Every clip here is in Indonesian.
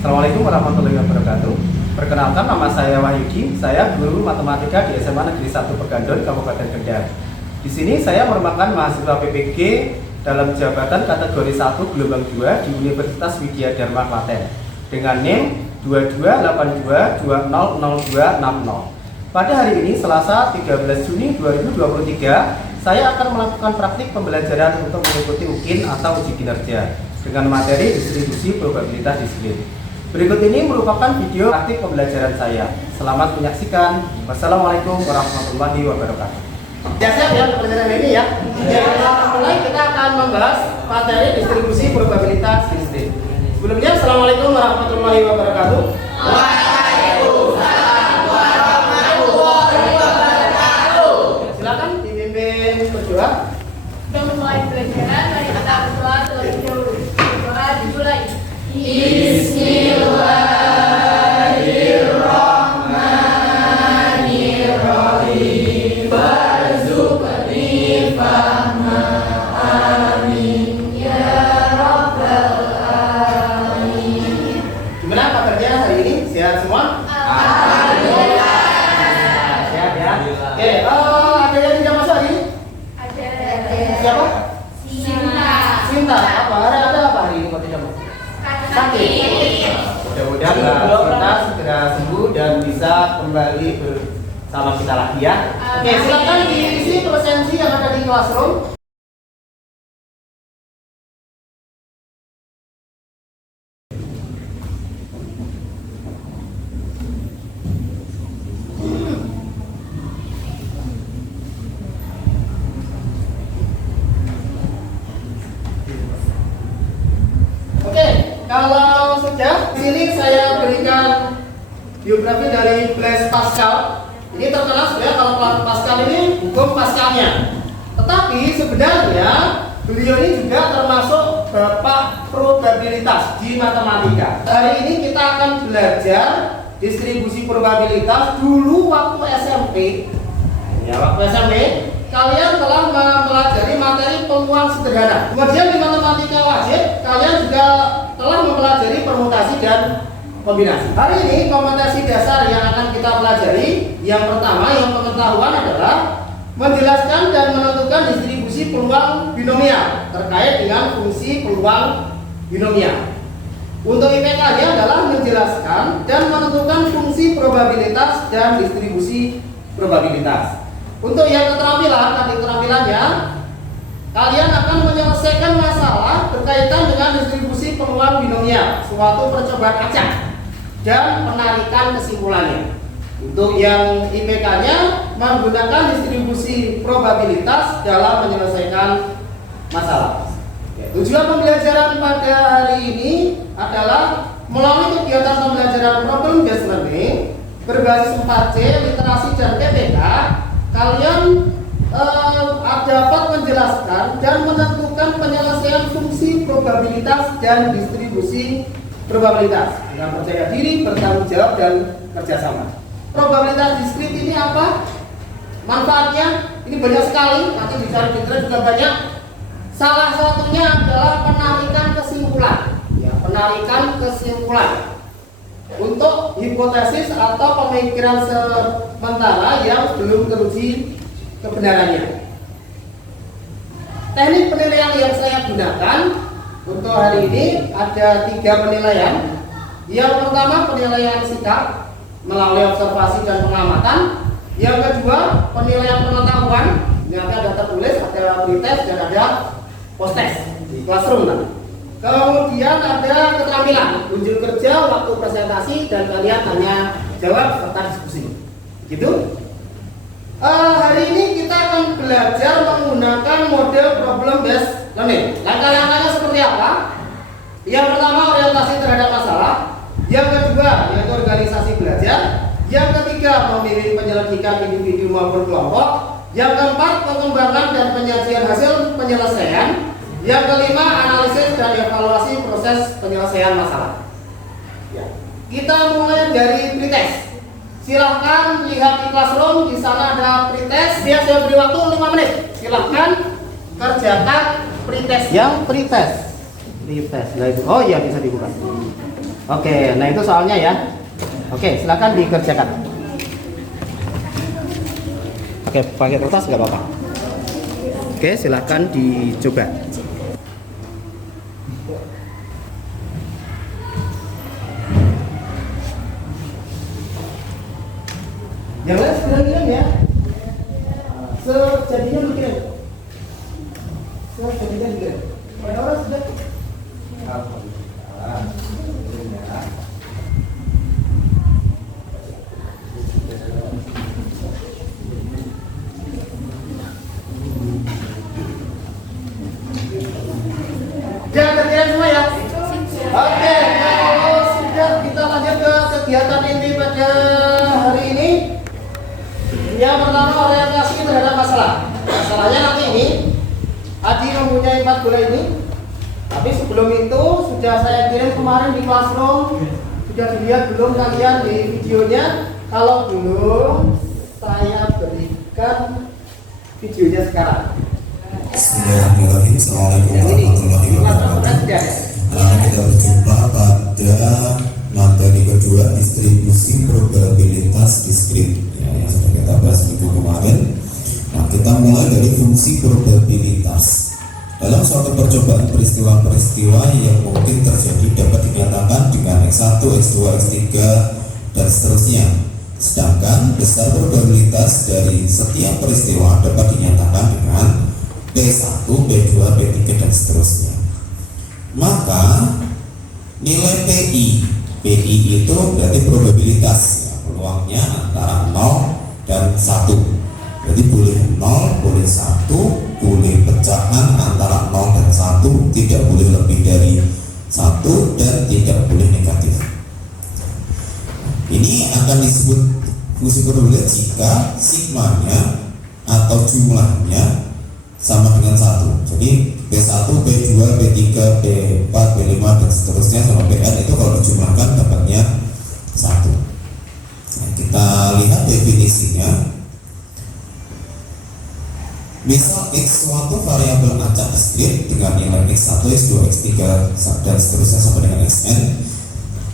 Assalamualaikum warahmatullahi wabarakatuh. Perkenalkan, nama saya Wahyudi. Saya guru matematika di SMA Negeri 1 Pegandon, Kabupaten Kendal. Di sini saya merupakan mahasiswa PPG dalam jabatan kategori 1 gelombang 2 di Universitas Widya Dharma Klaten dengan NIM 2282200260. Pada hari ini, Selasa 13 Juni 2023, saya akan melakukan praktik pembelajaran untuk mengikuti UKIN atau uji kinerja dengan materi distribusi probabilitas disiplin. Berikut ini merupakan video praktik pembelajaran saya. Selamat menyaksikan. Wassalamualaikum warahmatullahi wabarakatuh. Siap ya pembelajaran ini ya. Mulai kita akan membahas materi distribusi probabilitas disiplin. Sebelumnya, Assalamualaikum warahmatullahi wabarakatuh. Waalaikumsalam warahmatullahi wabarakatuh. Silakan dipimpin berdoa. Kita mulai pelajaran, mari kita berdoa terlebih dahulu. Berdoa dimulai. Bismillahirrahmanirrahim. Warzuqni fahma. Amin ya rabbal alamin. Gimana kabarnya hari ini? Sehat semua? Alhamdulillah. Sehat ya. Oke, ada yang tidak masuk hari ini? Ada. Siapa? Sinta. Sinta. Apa? Ada apa hari ini kok tidak masuk? Sakit. Mudah-mudahan kita segera sembuh dan bisa kembali bersama kita lagi ya. Oke, silakan diisi presensi yang ada di classroom. Kalau sudah, di sini saya berikan biografi dari Blaise Pascal. Ini terkenal sebenarnya kalau Pascal ini hukum Pascalnya. Tetapi sebenarnya beliau ini juga termasuk bapak probabilitas di matematika. Hari ini kita akan belajar distribusi probabilitas. Dulu waktu SMP, ya waktu SMP kalian telah mempelajari materi peluang sederhana. Kemudian di matematika wajib kalian juga telah mempelajari permutasi dan kombinasi. Hari ini kompetensi dasar yang akan kita pelajari, yang pertama, yang pengetahuan adalah menjelaskan dan menentukan distribusi peluang binomial terkait dengan fungsi peluang binomial. Untuk IPK-nya adalah menjelaskan dan menentukan fungsi probabilitas dan distribusi probabilitas. Untuk yang keterampilannya, kalian akan menyelesaikan masalah berkaitan dengan distribusi peluang binomial, suatu percobaan acak, dan penarikan kesimpulannya. Untuk yang IPK-nya, menggunakan distribusi probabilitas dalam menyelesaikan masalah. Tujuan pembelajaran pada hari ini adalah melalui kegiatan pembelajaran problem based learning berbasis 4C, literasi dan PPK. Kalian dapat menjelaskan dan menentukan penyelesaian fungsi probabilitas dan distribusi probabilitas dengan percaya diri, bertanggung jawab, dan kerjasama. Probabilitas diskrit ini apa? Manfaatnya ini banyak sekali, nanti dicari di internet juga banyak. Salah satunya adalah penarikan kesimpulan, ya, penarikan kesimpulan untuk hipotesis atau pemikiran sementara yang belum teruji kebenarannya. Teknik penilaian yang saya gunakan untuk hari ini ada 3 penilaian. Yang pertama, penilaian sikap melalui observasi dan pengamatan. Yang kedua, penilaian pengetahuan. Ini ada tertulis, ada pretest dan ada post-test di classroom nanti. Kemudian ada keterampilan, unjuk kerja, waktu presentasi, dan kalian tanya jawab serta diskusi. Gitu. Hari ini kita akan belajar menggunakan model problem based learning. Langkah-langkahnya seperti apa? Yang pertama, orientasi terhadap masalah. Yang kedua, yaitu organisasi belajar. Yang ketiga, memilih penyelidikan individu maupun kelompok. Yang keempat, pengembangan dan penyajian hasil penyelesaian. Yang kelima, analisis dan evaluasi proses penyelesaian masalah. Ya. Kita mulai dari pretest. Silahkan lihat di classroom, di sana ada pretest. Saya beri waktu 5 menit. Silahkan kerjakan pretest. Yang pretest. Nah itu. Oh iya, bisa dibuka. Oke, nah itu soalnya ya. Oke, silakan dikerjakan. Oke, pakai kertas nggak apa-apa. Oke, silakan dicoba. Yang lain segera kirim ya. Sejadinya dikirim. Sejadinya dikirim. Ada orang sudah. Jangan terkirim semua ya. Oke, kalau sudah kita lanjut ke kegiatan inti pada hari ini. Yang pertama orientasi terhadap masalah. Masalahnya nanti ini Adi mempunyai 4 bola ini. Tapi sebelum itu sudah saya kirim kemarin di classroom. Sudah dilihat belum kalian di videonya? Kalau belum, saya berikan videonya sekarang. Bismillahirrahmanirrahim. Assalamualaikum warahmatullahi wabarakatuh. Kita berjumpa pada materi kedua, distribusi probabilitas diskrit yang sudah kita bahas minggu kemarin. Nah, kita mulai dari fungsi probabilitas. Dalam suatu percobaan peristiwa-peristiwa yang mungkin terjadi dapat dinyatakan dengan X1, X2, X3 dan seterusnya. Sedangkan besar probabilitas dari setiap peristiwa dapat dinyatakan dengan P1, P2, P3 dan seterusnya. Maka nilai PI itu berarti probabilitas ya, peluangnya antara 0 dan 1. Jadi boleh 0, boleh 1, boleh pecahan antara 0 dan 1, tidak boleh lebih dari 1 dan tidak boleh negatif. Ini akan disebut fungsi probabilitas jika sigmanya atau jumlahnya sama dengan 1. Jadi P1, P2, P3, P4, P5 dan seterusnya sama Pn itu kalau dijumlahkan dapatnya 1. Nah, kita lihat definisinya. Misal X suatu variabel acak diskrit dengan nilai X1, X2, X3 dan seterusnya sampai dengan Xn.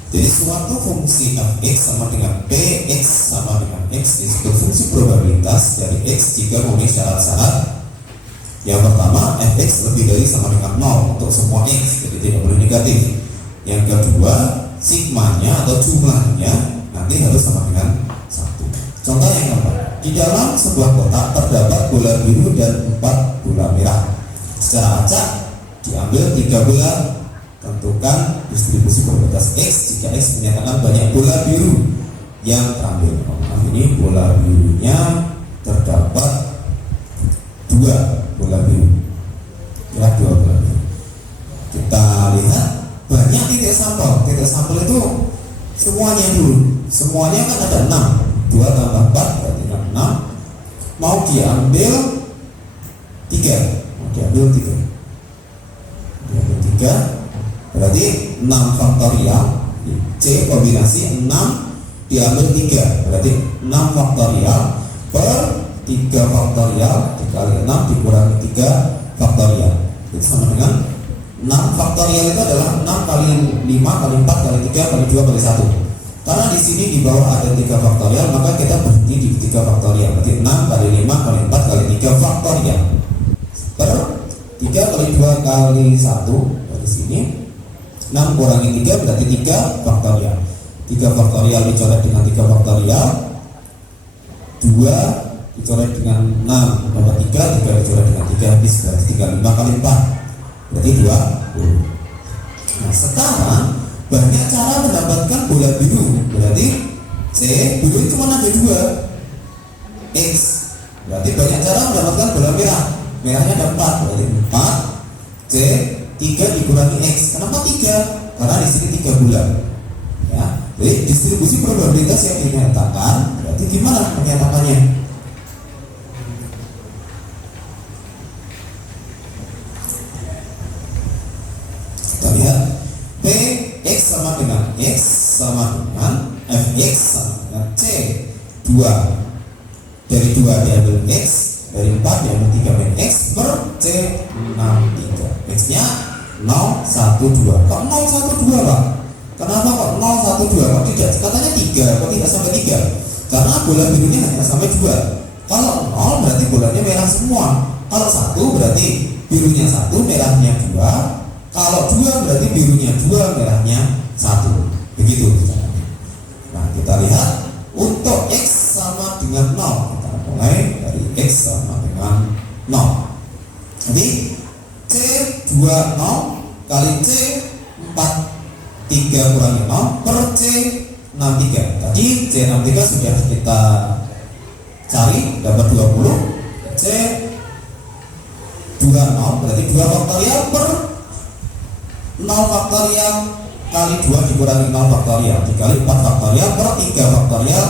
Jadi suatu fungsi fx sama dengan px sama dengan x disebut fungsi probabilitas dari x jika memenuhi syarat-syarat. Yang pertama, fx lebih dari sama dengan 0 untuk semua x, jadi tidak boleh negatif. Yang kedua, sigmanya atau jumlahnya nanti harus sama dengan 1. Contoh yang keempat, di dalam sebuah kotak terdapat bola biru dan 4 bola merah. Secara acak diambil 3 bola. Tentukan distribusi probabilitas x jika x menyatakan banyak bola biru yang terambil. Nah, ini bola birunya terdapat 2 bola biru. Ya, 2 bola biru. Kita lihat banyak titik sampel. Titik sampel itu semuanya dulu. Semuanya kan ada 6. 2 tambah 4 berarti 6. Mau diambil 3. Mau diambil 3. Diambil 3. Berarti 6 faktorial C kombinasi 6 diambil 3. Berarti 6 faktorial per 3 faktorial dikali 6 dikurangi 3 faktorial. Itu sama dengan 6 faktorial itu adalah 6 kali 5 kali 4 kali 3 kali 2 kali 1. Karena di sini di bawah ada 3 faktorial, maka kita berhenti di 3 faktorial. Berarti 6 kali 5 kali 4 kali 3 faktorial per 3 kali 2 kali 1. Dari sini 6 kurangi 3 berarti 3 faktorial. 3 faktorial dicoret dengan 3 faktorial, 2 dicoret dengan 6 tambah 3, 3 dicoret dengan 3 habis berarti 35 kali 4 berarti 20. Nah, sekarang banyak cara mendapatkan bola biru. Berarti C biru itu cuma ada 2 X. Berarti banyak cara mendapatkan bola merah. Merahnya ada 4 berarti 4 C 3 dikurangi X. Kenapa 3? Karena di sini 3 bulan. Ya, jadi distribusi probabilitas yang dinyatakan, berarti gimana menyatakannya? Kita lihat Px sama dengan X sama dengan Fx sama dengan C. 2 dari 2 diambil X, dari 4 diambil 3 X per C 6 3. X nya 0, 1, 2. Kok 0, 1, 2 Pak? Kenapa kok 0, 1, 2? Kok tidak? Katanya 3, kok tidak sampai 3? Karena bola birunya hanya sampai 2. Kalau 0 berarti bolanya merah semua. Kalau 1 berarti birunya 1, merahnya 2. Kalau 2 berarti birunya 2, merahnya 1. Begitu caranya. Nah, kita lihat untuk X sama dengan 0. Kita mulai dari X sama dengan 0. Jadi C 20 kali C 43 kurangi 0 per C 63. Tadi C 63 sudah kita cari, dapat 20. C 20 berarti 2 faktorial per 0 faktorial kali 2 dikurangi 0 faktorial dikali 4 faktorial per 3 faktorial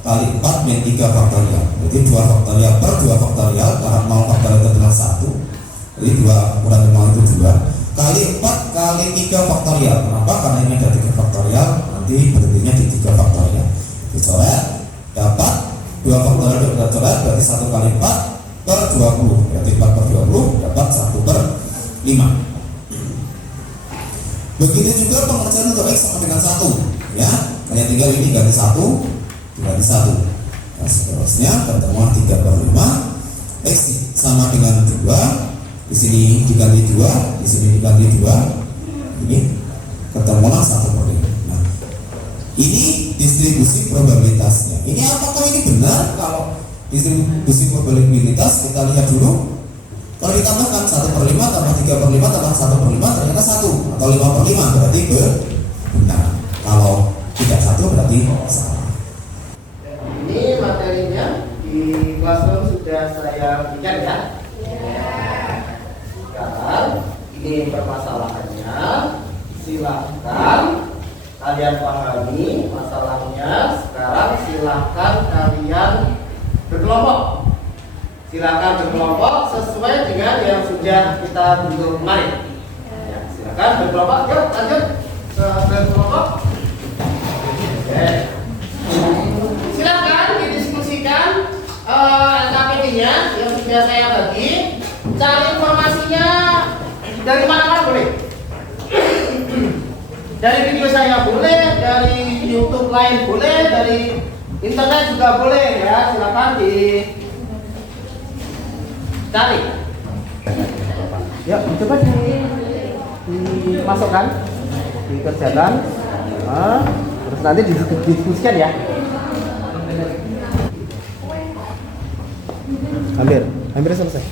kali 4 min 3 faktorial. Berarti 2 faktorial per 2 faktorial, karena 0 faktorial itu adalah 1. Jadi 2 kurangi 0 itu 2 kali 4 kali 3 faktorial. Kenapa? Karena ini ada 3 faktorial, nanti berhentinya di 3 faktorial. Dicoret, dapat 2 faktorial kita coret, berarti 1 kali 4 per 20. Berarti 4 per 20 dapat 1 per 5. Begitu juga pengerjaan untuk X sama dengan 1, ya. Hanya tinggal ini ganti 1, diganti 1. Nah, seterusnya ketemu 3 per 5. X sama dengan 2. Di sini diganti 2, di sini diganti 2. Ini ketemulah 1 per 5. Nah, ini distribusi probabilitasnya. Ini apakah ini benar? Kalau distribusi probabilitas kita lihat dulu. Kalau ditambahkan 1 per 5 tambah 3 per 5 tambah 1 per 5 ternyata 1 atau 5 per 5 berarti benar. Kalau tidak 1 berarti salah. Ini materinya di classroom sudah saya berikan ya. Sekarang ini permasalahannya, silahkan kalian pahami masalahnya. Sekarang silahkan kalian berkelompok. Silakan berkelompok sesuai dengan yang sudah kita bentuk kemarin. Ya, silakan berkelompok. Yuk lanjut berkelompok. Oke. Silakan didiskusikan LKPD-nya yang sudah saya bagi. Cari informasinya dari mana boleh. Dari video saya boleh, dari YouTube lain boleh, dari internet juga boleh ya. Silakan cari. Ya, coba dimasukkan, dikerjakan, terus nanti didiskusikan ya. Hampir selesai.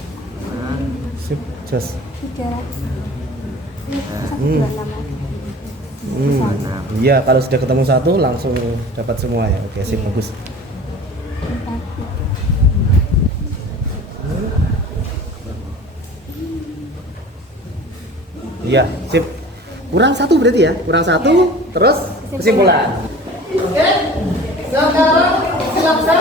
Sip, just. Iya, kalau sudah ketemu 1 langsung dapat semua ya. Oke, sip, bagus. Iya, sip. Kurang 1 berarti ya? Kurang 1, terus kesimpulan. Oke. Sekarang silakan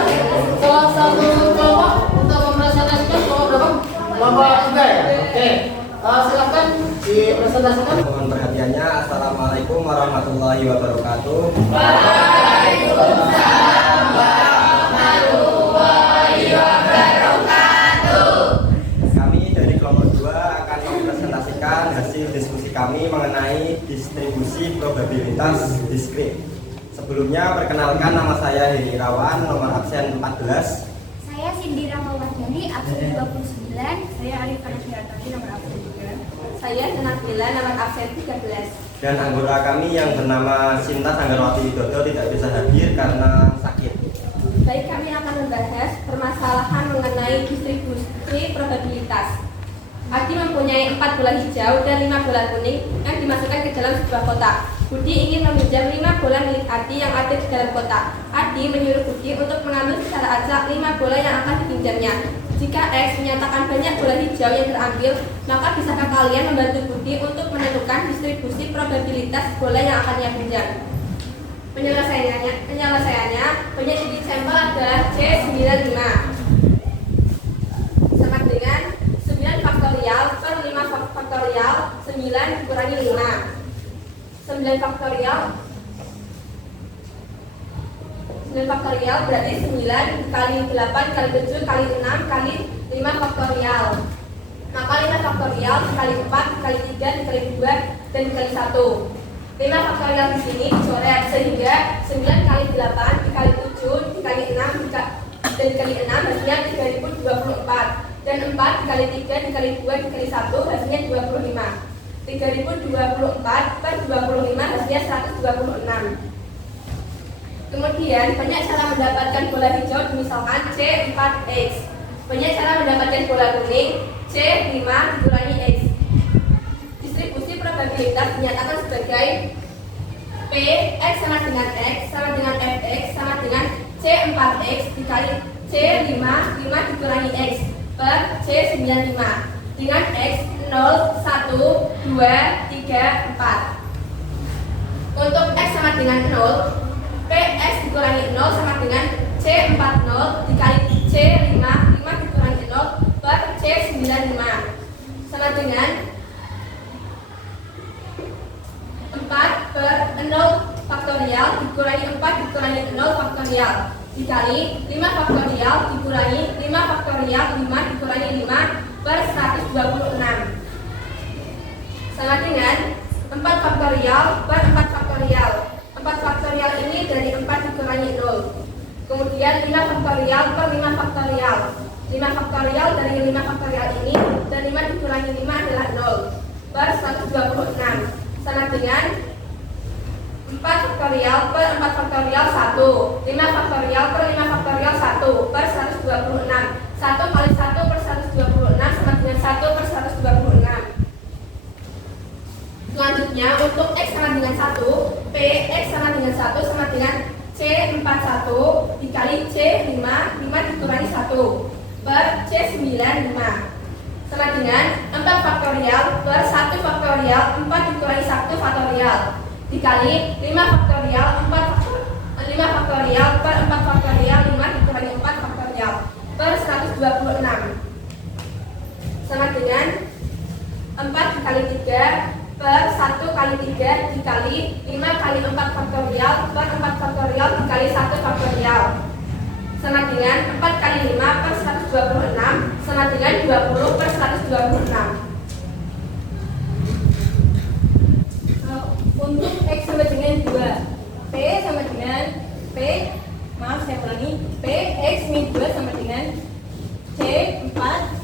salah satu kelompok untuk mempresentasikan kelompok berapa? Kelompok 3 ya? Oke. Silakan dipresentasikan. Mohon perhatiannya. Assalamualaikum warahmatullahi wabarakatuh. Waalaikumsalam warahmatullahi wabarakatuh. Kami dari kelompok 2 akan mempresentasikan hasil diskusi kami mengenai distribusi probabilitas diskrit. Sebelumnya perkenalkan, nama saya Heri Irawan, nomor absen 14. Saya Cindy Rahmawardhani, absen 29. Saya Arif Kanasiratani, nomor absen 3. Saya Senabila, nomor absen 13. Dan anggota kami yang bernama Sinta Sanggarwati Widodo tidak bisa hadir karena sakit. Baik, kami akan membahas permasalahan mengenai distribusi probabilitas. Adi mempunyai 4 bola hijau dan 5 bola kuning yang dimasukkan ke dalam sebuah kotak. Budi ingin meminjam 5 bola milik Adi yang ada di dalam kotak. Adi menyuruh Budi untuk mengambil secara acak 5 bola yang akan dipinjamnya. Jika X menyatakan banyak bola hijau yang terambil, maka bisakah kalian membantu Budi untuk menentukan distribusi probabilitas bola yang akan ia pinjam? Penyelesaiannya banyak di sampel adalah C95 sama dengan 9 faktorial per 5 faktorial 9 dikurangi 5. 9 faktorial berarti 9 kali 8 kali 7 kali 6 kali 5 faktorial. Maka 5 faktorial dikali 4 dikali 3 dikali 2 dan dikali 1. 5 faktorial di sini dicoret sehingga 9 kali 8 dikali 7 dikali 6 dan dikali 6 hasilnya 3024 dan 4 dikali 3 dikali 2 dikali 1 hasilnya 25. 3024 per 25 hasilnya 126. Kemudian banyak cara mendapatkan bola hijau, misalkan C4X. Banyak cara mendapatkan bola kuning, C5 dikurangi X. Distribusi probabilitas dinyatakan sebagai P X sama dengan X sama dengan Fx sama dengan C4X dikali C5 5 dikurangi X per C95 dengan X 0, 1, 2, 3, 4. Untuk X sama dengan 0, Px dikurangi 0 sama dengan C40 dikali C5 5 dikurangi 0 per C95 sama dengan 4 per 0 faktorial dikurangi 4 dikurangi 0 faktorial dikali 5 faktorial dikurangi 5 faktorial 5 dikurangi 5 per 126 sama dengan 4 faktorial per 4 faktorial. 4 faktorial ini dari 4 dikurangi 0. Kemudian 5 faktorial per 5 faktorial. 5 faktorial dari 5 faktorial ini dan 5 dikurangi 5 adalah 0 per 126 sama dengan 4 faktorial per 4 faktorial 1. 5 faktorial per 5 faktorial 1 per 126. 1 kali 1 per 126 sama dengan 1 per 126. Selanjutnya untuk X sama dengan 1, P X sama dengan 1 sama dengan C41 dikali C5 5 dikurangi 1 per C95 sama dengan 4 faktorial per 1 faktorial 4 dikurangi 1 faktorial dikali 5 faktorial 5 faktorial per 4 faktorial 5 dikurangi 4 faktorial per 126 sama dengan 4 dikali 3 per 1 kali 3 dikali 5 kali 4 faktorial per 4 faktorial dikali 1 faktorial sama dengan 4 kali 5 per 126 sama dengan 20 per 126. Untuk X sama dengan 2, P sama dengan P, maaf saya ulangi, P X min 2 sama dengan C4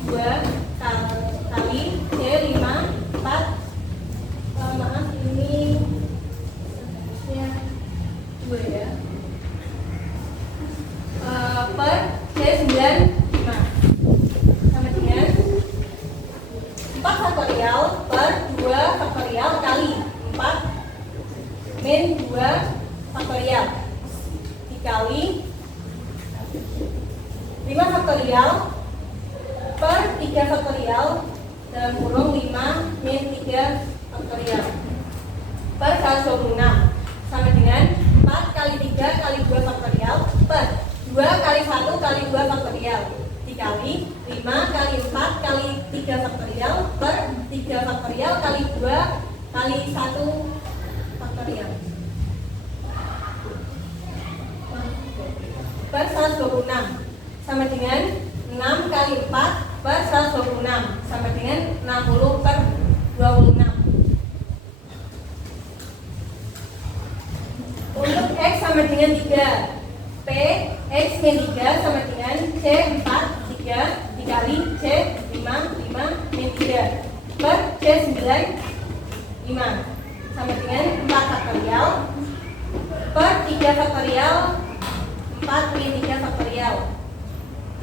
2 kali C5 4, maaf ini ya 2 ya, per C95 sama dengan 4 faktorial per 2 faktorial kali 4 min 2 faktorial dikali 5 faktorial per 3 faktorial dalam kurung 5 min 3 faktorial per 126 sama dengan 4 kali 3 kali 2 faktorial per 2 kali 1 kali 2 faktorial dikali 5 kali 4 kali 3 faktorial per 3 faktorial kali 2 kali 1 faktorial per 126 sama dengan 6 kali 4 per 126 sama dengan 60 per 26. Untuk X sama dengan 3, P X min 3 sama dengan C4 3 dikali C5 5 min 3 per C9 5 sama dengan 4 faktorial per 3 faktorial 4 min 3 faktorial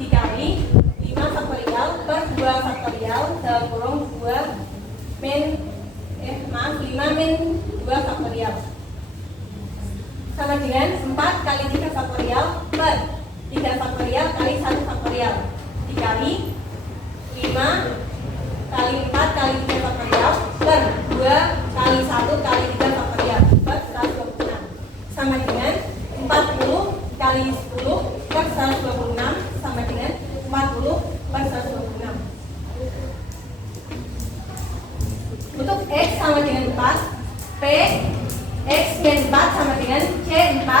dikali 5 faktorial per 2 faktorial dalam kurung 2 min 5 min 2 faktorial sama dengan 4 kali 3 faktorial per 3 faktorial kali 1 faktorial dikali 5 kali 4 kali 3 faktorial per 2 kali 1 kali 3 faktorial per 126 sama dengan 40 kali 10 per 126 sama dengan 40 per 126. Untuk X sama dengan 4, P X min 4 sama dengan C4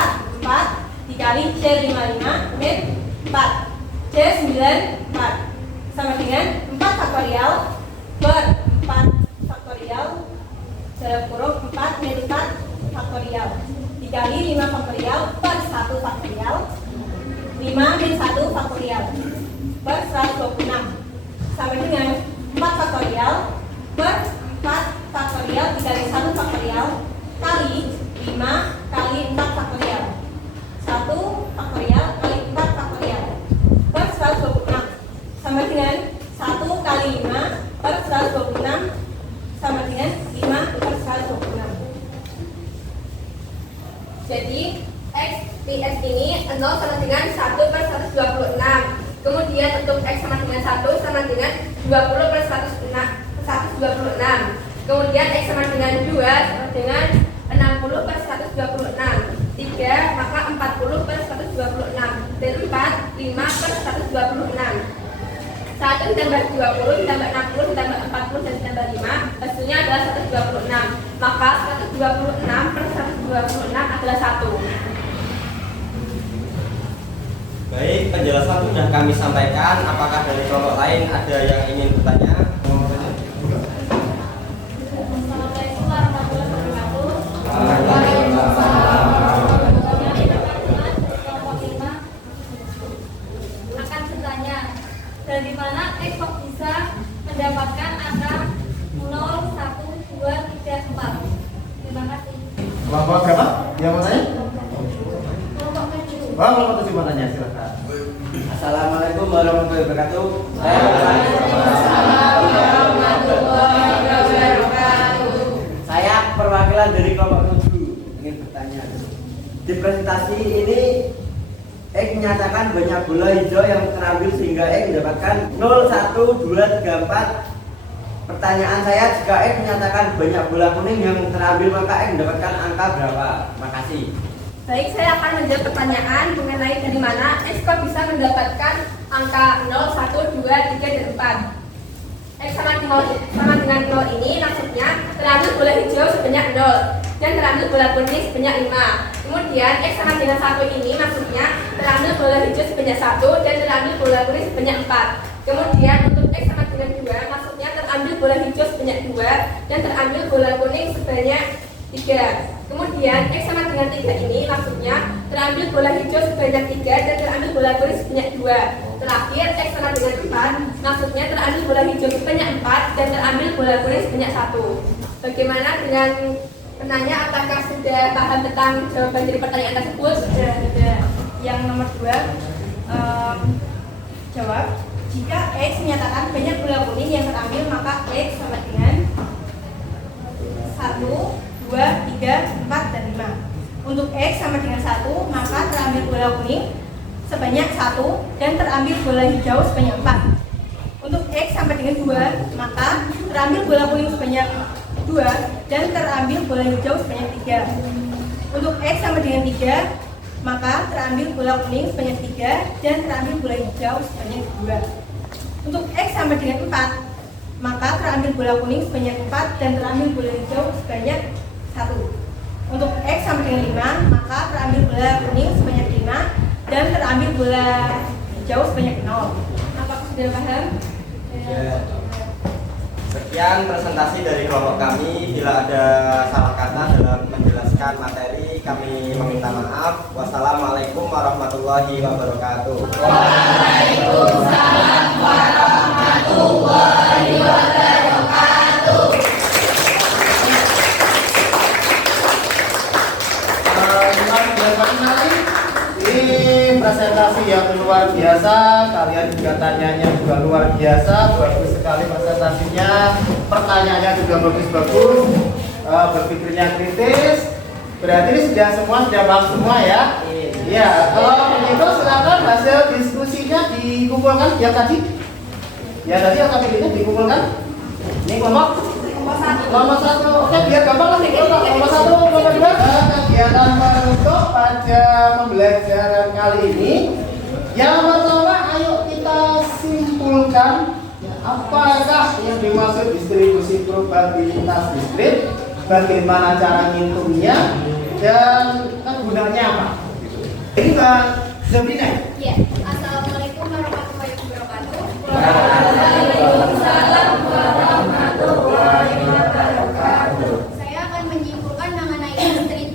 4 dikali C55 min 4 C9 4 sama dengan 4 faktorial per 4 faktorial dalam kurung 4 min 4 faktorial dikali 5 faktorial per 1 faktorial 5 min 1 faktorial per 126 sama dengan 4 faktorial per 4 faktorial dikali 1 faktorial kali 5 kali 4 faktorial 1 faktorial kali 4 faktorial per 126 sama dengan 1 kali 5 per 126 sama dengan 5 per 126. Jadi X PX ini 0 sama dengan 1 per 126. Kemudian untuk X sama dengan 1 sama dengan 20 per 126. Kemudian X sama dengan 2 sama dengan 60 per 126. 3 maka 40 per 126. Dan 4 5 per 126. 1 ditambah 20 ditambah 60 ditambah 40 dan ditambah 5 hasilnya adalah 126. Maka 126 per 126 adalah 1. Baik, penjelasan sudah kami sampaikan. Apakah dari kelompok lain ada yang ingin bertanya? Assalamualaikum warahmatullahi wabarakatuh. Kelompok 5 akan bertanya, dari mana X kok bisa mendapatkan angka 0, 1, 2, 3, 4? Terima kasih. Kelompok berapa? Yang mau tanya? Kelompok 7. Wah, kelompok 7 mau tanya, silakan. Assalamualaikum warahmatullahi wabarakatuh. Saya perwakilan dari kelompok 7 ingin bertanya. Di presentasi ini X menyatakan banyak bola hijau yang terambil sehingga X mendapatkan 0, 1, 2, 3, 4. Pertanyaan saya, jika X menyatakan banyak bola kuning yang terambil maka X mendapatkan angka berapa? Terima kasih. Baik, saya akan menjawab pertanyaan mengenai dari mana X kok bisa mendapatkan angka 0, 1, 2, 3, dan 4. X sama dengan 0 ini maksudnya terambil bola hijau sebanyak 0 dan terambil bola kuning sebanyak 5. Kemudian X sama dengan 1 ini maksudnya terambil bola hijau sebanyak 1 dan terambil bola kuning sebanyak 4. Kemudian untuk X sama dengan 2 maksudnya terambil bola hijau sebanyak 2 dan terambil bola kuning sebanyak 3. Kemudian X sama dengan 3 ini maksudnya terambil bola hijau sebanyak 3 dan terambil bola kuning sebanyak 2. Terakhir X sama dengan 4 maksudnya terambil bola hijau sebanyak 4 dan terambil bola kuning sebanyak 1. Bagaimana dengan penanya, apakah sudah paham tentang jawaban dari pertanyaan tersebut? Sudah ada yang nomor 2 jawab, jika X menyatakan banyak bola kuning yang terambil maka X sama dengan 1, 2, 3, 4, dan 5. Untuk X sama dengan 1 maka terambil bola kuning sebanyak 1 dan terambil bola hijau sebanyak 4. Untuk X sama dengan 2 maka terambil bola kuning sebanyak 2 dan terambil bola hijau sebanyak 3. Untuk X sama dengan 3 maka terambil bola kuning sebanyak 3 dan terambil bola hijau sebanyak 2. Untuk X sama dengan 4 maka terambil bola kuning sebanyak 4 dan terambil bola hijau sebanyak 1. Untuk X sama dengan 5 maka terambil bola kuning sebanyak 5 dan terambil bola hijau sebanyak 0. Apakah sudah paham? Ya. Sekian presentasi dari kelompok kami. Bila ada salah kata dalam menjelaskan materi, kami meminta maaf. Wassalamualaikum warahmatullahi wabarakatuh. Waalaikumsalam warahmatullahi wabarakatuh. Ini presentasi yang luar biasa, kalian juga tanyanya juga luar biasa, bagus sekali presentasinya, pertanyaannya juga bagus-bagus, berpikirnya kritis. Berarti ini sudah paham semua ya? Iya. Kalau begitu silakan hasil diskusinya dikumpulkan ya tadi. Ya tadi yang kami lihat dikumpulkan. Ini kelompok 1. Oke, biar gampang lah nih. Kelompok 1, kelompok 2. Kegiatan penutup pada pembelajaran kali ini. Yang pertama, ayo kita simpulkan ya, apakah yang dimaksud distribusi probabilitas diskrit, bagaimana cara ngitungnya, dan kegunaannya apa. Ini Mbak Zabrina. Iya. Assalamualaikum warahmatullahi wabarakatuh. Waalaikumsalam warahmatullahi wabarakatuh. Saya akan menyimpulkan mengenai distribusi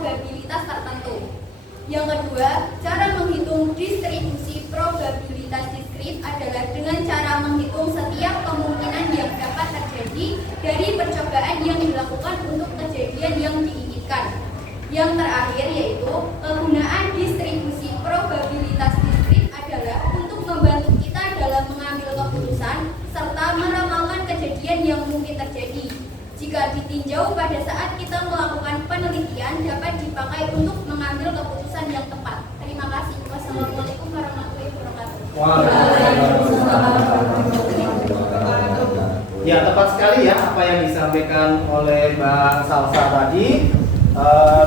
probabilitas tertentu. Yang kedua, cara menghitung distribusi probabilitas diskrit adalah dengan cara menghitung setiap kemungkinan yang dapat terjadi dari percobaan yang dilakukan untuk kejadian yang diinginkan. Yang terakhir yaitu penggunaan distribusi probabilitas diskrit adalah untuk membantu kita dalam mengambil keputusan serta meramalkan kejadian yang mungkin terjadi. Jika ditinjau pada saat kita melakukan penelitian dapat dipakai untuk mengambil keputusan yang tepat. Terima kasih. Wassalamualaikum warahmatullahi wabarakatuh. Ya, tepat sekali ya apa yang disampaikan oleh Mbak Salsa tadi.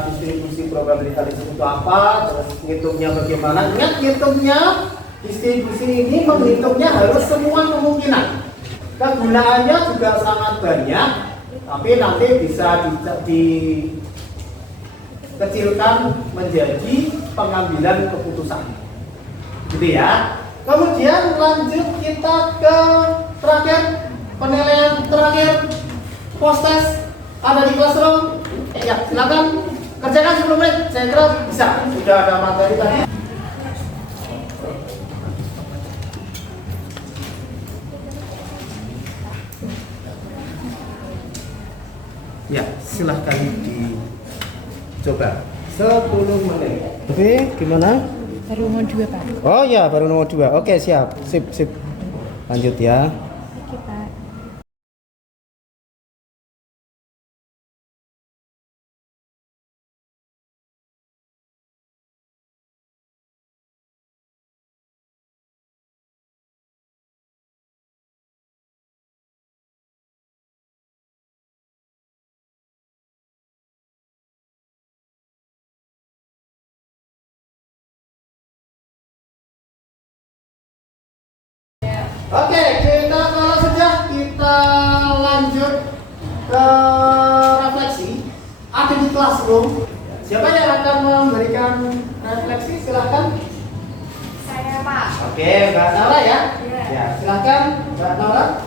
Distribusi probabilitas itu apa, terus ngitungnya bagaimana. Ingat, ngitungnya distribusi ini menghitungnya harus semua kemungkinan. Kegunaannya juga sangat banyak, tapi nanti bisa dikecilkan menjadi pengambilan keputusan, gitu ya. Kemudian lanjut kita ke terakhir, penilaian terakhir post test ada di classroom. Ya, silakan kerjakan 10 menit. Saya kira bisa. Sudah ada materi tadi. Ya, silahkan dicoba 10 menit. Oke, gimana? Baru mau 2, Pak. Oh ya, baru nomor 2. Oke, siap. Sip. Lanjut ya. Oke, Pak. Oke, kalau sudah kita lanjut ke refleksi. Ada di classroom. Siapa yang akan memberikan refleksi? Silahkan. Saya, Pak. Oke, Mbak Nora ya. Iya. Ya, silahkan Mbak Nora.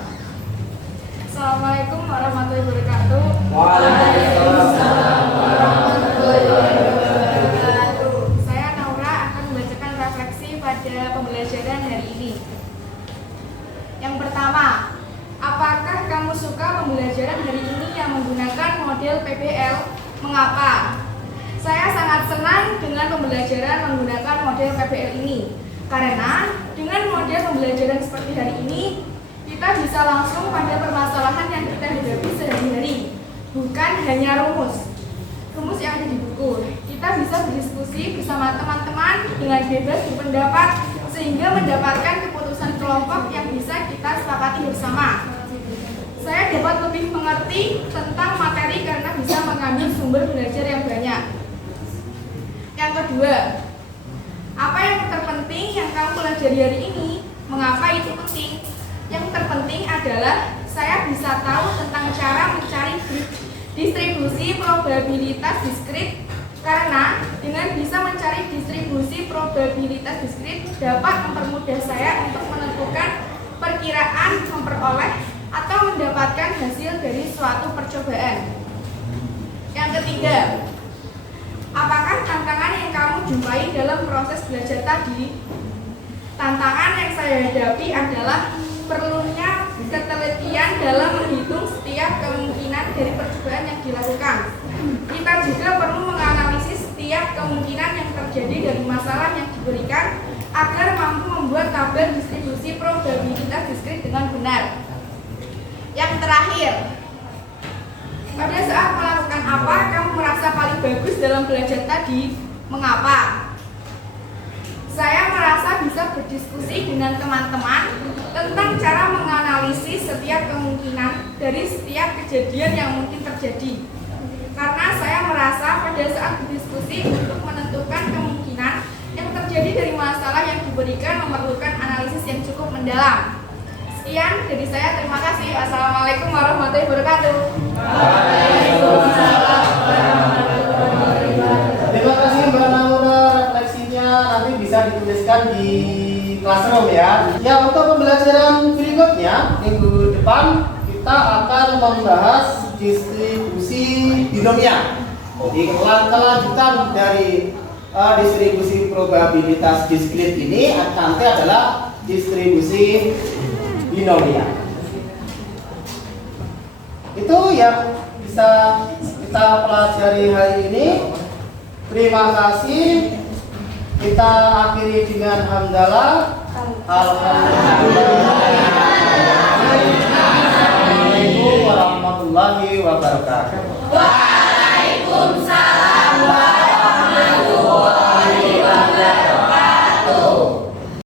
Assalamualaikum warahmatullahi wabarakatuh. Waalaikumsalam. Saya Naura akan membacakan refleksi pada pembelajaran hari ini. Yang pertama, apakah kamu suka pembelajaran hari ini yang menggunakan model PBL? Mengapa? Saya sangat senang dengan pembelajaran menggunakan model PBL ini. Karena dengan model pembelajaran seperti hari ini, kita bisa langsung pada permasalahan yang kita hadapi sehari-hari, bukan hanya rumus yang ada di buku. Kita bisa berdiskusi bersama teman-teman dengan bebas berpendapat sehingga mendapatkan keputusan kelompok yang bisa kita sepakati bersama. Saya dapat lebih mengerti tentang materi karena bisa mengambil sumber belajar yang banyak. Yang kedua, apa yang terpenting yang kamu pelajari hari ini? Mengapa itu penting? Yang terpenting adalah saya bisa tahu tentang cara mencari distribusi probabilitas diskrit, karena dengan bisa mencari distribusi probabilitas diskrit dapat mempermudah saya untuk menentukan perkiraan memperoleh atau mendapatkan hasil dari suatu percobaan. Yang ketiga, apakah tantangan yang kamu jumpai dalam proses belajar tadi? Tantangan yang saya hadapi adalah perlunya ketelitian dalam menghitung setiap kemungkinan dari percobaan yang dilakukan. Kita juga perlu menganalisis setiap kemungkinan yang terjadi dari masalah yang diberikan agar mampu membuat tabel distribusi probabilitas diskrit dengan benar. Yang terakhir, pada saat melakukan apa kamu merasa paling bagus dalam belajar tadi? Mengapa? Saya merasa bisa berdiskusi dengan teman-teman tentang cara menganalisis setiap kemungkinan dari setiap kejadian yang mungkin terjadi. Karena saya merasa pada saat berdiskusi untuk menentukan kemungkinan yang terjadi dari masalah yang diberikan memerlukan analisis yang cukup mendalam. Sekian dari saya, terima kasih. Assalamualaikum warahmatullahi wabarakatuh. Terima kasih Mbak Naura, refleksinya nanti bisa dituliskan di classroom ya. Ya, untuk pembelajaran berikutnya minggu depan kita akan membahas distribusi binomial. Jadi kelanjutan dari distribusi probabilitas diskrit ini nanti adalah distribusi binomial. Itu yang bisa kita pelajari hari ini. Terima kasih. Kita akhiri dengan hamdalah. Alhamdulillah.